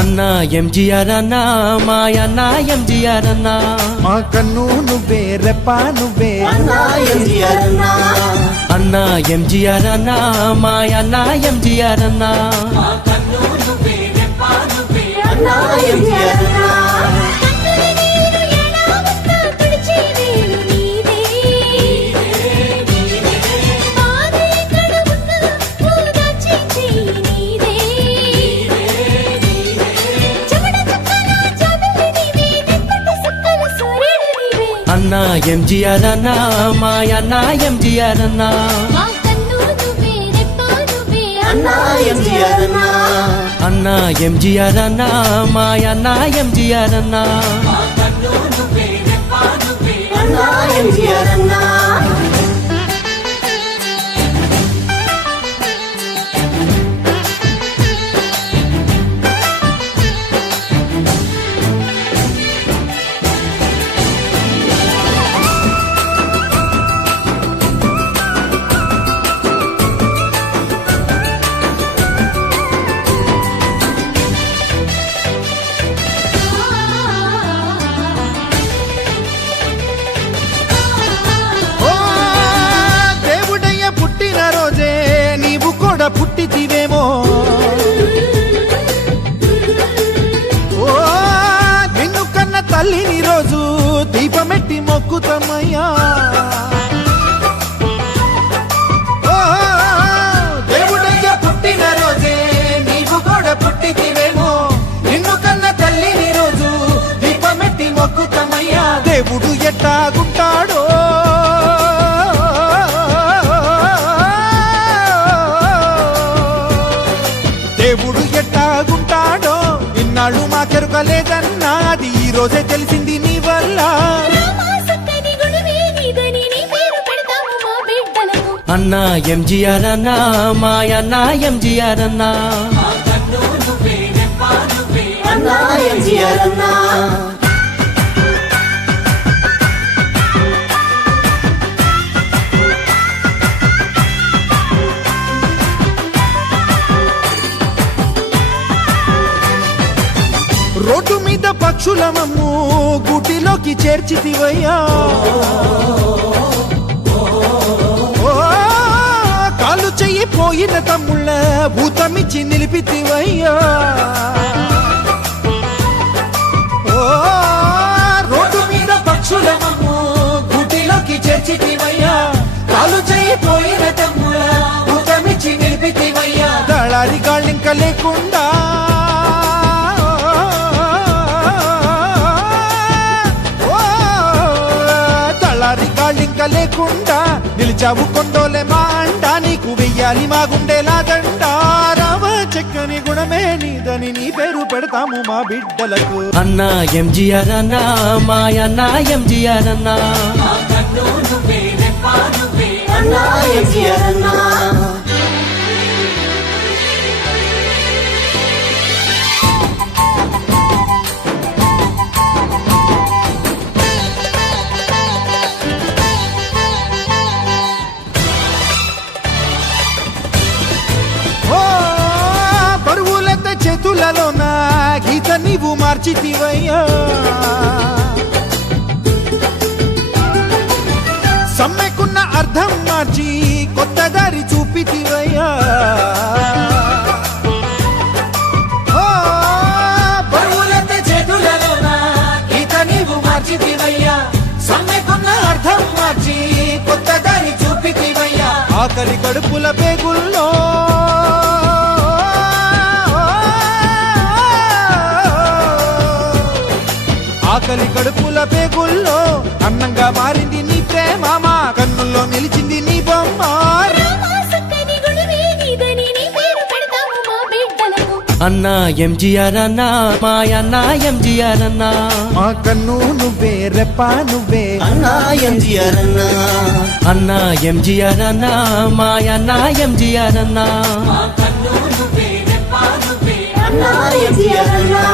అన్నా ఎంజీఆర్ అన్నా మా అన్నా ఎంజీఆర్ అన్నా మా కన్ను నువ్వే రెప్ప నువ్వే అన్నా ఎంజీఆర్ అన్నా అన్నా ఎంజీఆర్ అన్నా మా అన్నా ఎంజీఆర్ అన్నా అన్నా ఎంజీఆర్ అన్నా అన్నా ఎంజీఆర్ అన్నా మా అన్నా ఎంజీఆర్ అన్నా అన్నా ఎంజీఆర్ అన్నా అన్నా ఎంజీఆర్ అన్నా మా అన్నా ఎంజీఆర్ అన్నా అన్నా ఎంజీఆర్ అన్నా పుట్టితివేమో ఓ నిన్ను కన్న తల్లిని రోజు దీపమెట్టి మొక్కుతామయ్యా దేవుడయ్య పుట్టిన రోజే నీవు కూడా పుట్టితివేమో నిన్ను కన్న తల్లిని రోజు దీపమెట్టి మొక్కుతామయ్యా దేవుడు ఎట్టాగుంటాడో దేవుడు ఎట్టాగుంటాడో ఇన్నాళ్ళు మాకెరుకలేదన్నా అది ఈ రోజే తెలిసింది నీ వల్ల అన్నా ఎంజీఆర్ అన్నా మా అన్నా ఎంజీఆర్ అన్నా అన్నా ఎంజీఆర్ అన్నా రోడ్డు మీద పక్షుల మమ్ము గుటిలోకి చేర్చితివయ్యా కాలు చెయ్యి పోయిన తమ్ముళ్ళ భూతమిచ్చి నిలిపితివయ్యా రోడ్డు మీద పక్షుల మమ్ము గుటిలోకి చేర్చితివయ్యా కాలు చెయ్యి పోయిన తమ్ముళ్ళ భూతమిచ్చి నిలిపితివయ్యా దళారి గాళ్ళింక లేకుండా లేకుండా నిలిచావు కొండోలే మా అంట నీకు వెయ్యాలి మా గుండెలా దండ రామ చక్కని గుణమే నీదని నీ పేరు పెడతాము మా బిడ్డలకు అన్నా ఎంజీఆర్ అన్నా మా అన్నా ఎంజీఆర్ అన్నా అన్నా ఎంజీఆర్ అన్నా చేతులలోన గీత నీవు మార్చితివయ్యా సమ్మెకున్న అర్థం మార్చి కొత్త దారి చూపితివయ్యా చేతులలోన గీత నీవు మార్చితివయ్యా సమ్మెకున్న అర్థం మార్చి కొత్త దారి చూపితివయ్యా ఆకలి కడుపుల పేగుల్లో ఆకలి కడుపుల పేగుల్లో అన్నంగా మారింది నీ ప్రేమ మా కన్నుల్లో నిలిచింది నీ బొమ్మ అన్నా ఎంజీఆర్ అన్నా మా అన్నా ఎంజీఆర్ అన్నా మా కన్ను నువ్వే రెప్ప నువ్వే అన్నా ఎంజీఆర్ అన్నా అన్నా ఎంజీఆర్ అన్నా మా అన్నా ఎంజీఆర్ అన్నా అన్నా ఎంజీఆర్ అన్నా